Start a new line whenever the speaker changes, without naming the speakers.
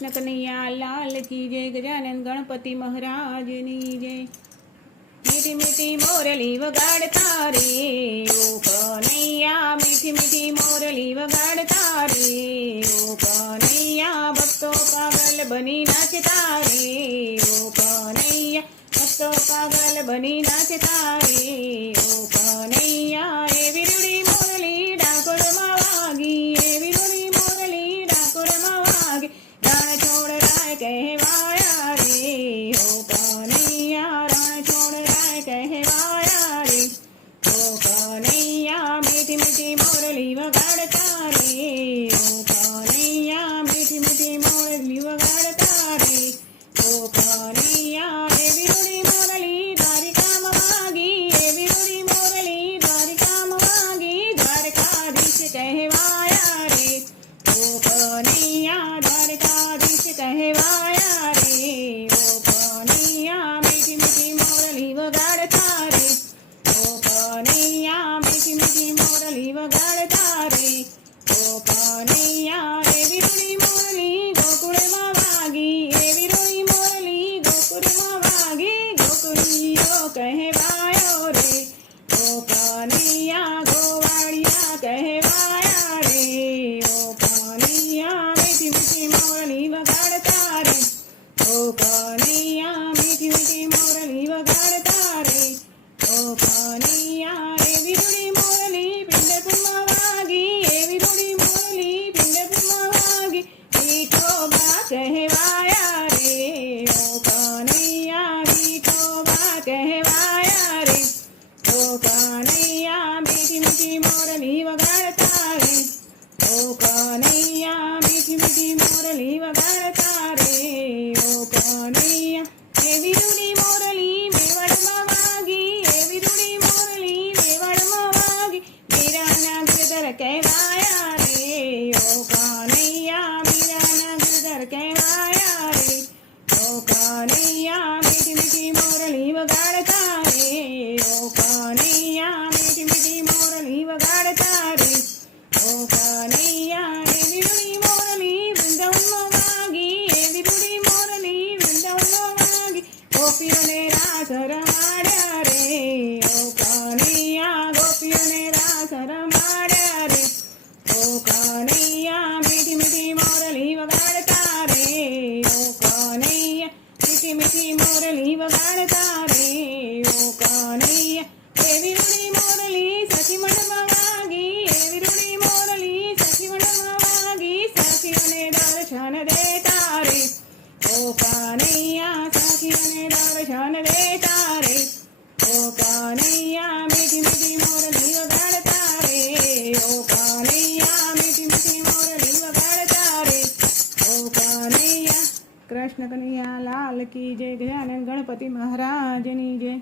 कृष्ण कन्हैया लाल की जय, गजानन गणपति महाराज नी जय। मीठी मीठी मोरली वगाड़ तारे, ओ कन्हैया, मीठी मीठी मोरली वगाड़ तारे, ओ कन्हैया, भक्तों पागल बनी नाच तारे, ओ कन्हैया, भक्तों पागल बनी नाच तारे, ओ कन्हैया లివగడతా రే ఓ కానయ్యా మిటి మిటి మోడ లివగడతా రే ఓ కానయ్యా ఎవిరుడి మురళి దారి కామవాగి ఎవిరుడి మురళి దారి కామవాగి ద్వారకాధీశ కహవాయా రే ఓ కానయ్యా ద్వారకాధీశ కహవాయా రే ఓ కానయ్యా మిటి మిటి మోడ లివగడ કહેવાયો રે ઓ કનૈયા ગોવાળિયા કહેવાયા રે ઓ કનૈયા મીઠી મીઠી મોરલી વગાડતા રે ઓ કનૈયા મીઠી મીઠી મોરલી વગાડતા રે ઓ કનૈયા એવી રૂડી મોરલી પિંડપુરમાં વાગી એવી રૂડી મોરલી પિંડપુરમાં વાગી વિઠોબા કહેવાયા వగడతారే ఓ కానయ్యా మిటి మిటి మోరలి వగడతారే ఓ కానయ్యా మిటి మిటి మోరలి వగడతారే ఓ కానయ్యా ఎవిరుని మోరలి మేవడమవాగి ఎవిరుని మోరలి మేవడమవాగి మీరాన గురుదర కేవాయా రే ఓ కానయ్యా మీరాన గురుదర కేవాయా రే ఓ కానయ్యా మిటి మిటి మోరలి వగడతారే વગાડતા રે ઓ કનૈયા એવી રૂડી મોરલી સખી મંડમાં વાગી એવી મોરલી સખી મંડમાં વાગી સખીઓને દર્શન દેતા રે ઓ કનૈયા સખીઓને દર્શન દેતા રે ઓ કનૈયા કૃષ્ણ કનૈયા લાલ કી જય ગજાનન ગણપતિ મહારાજની જય.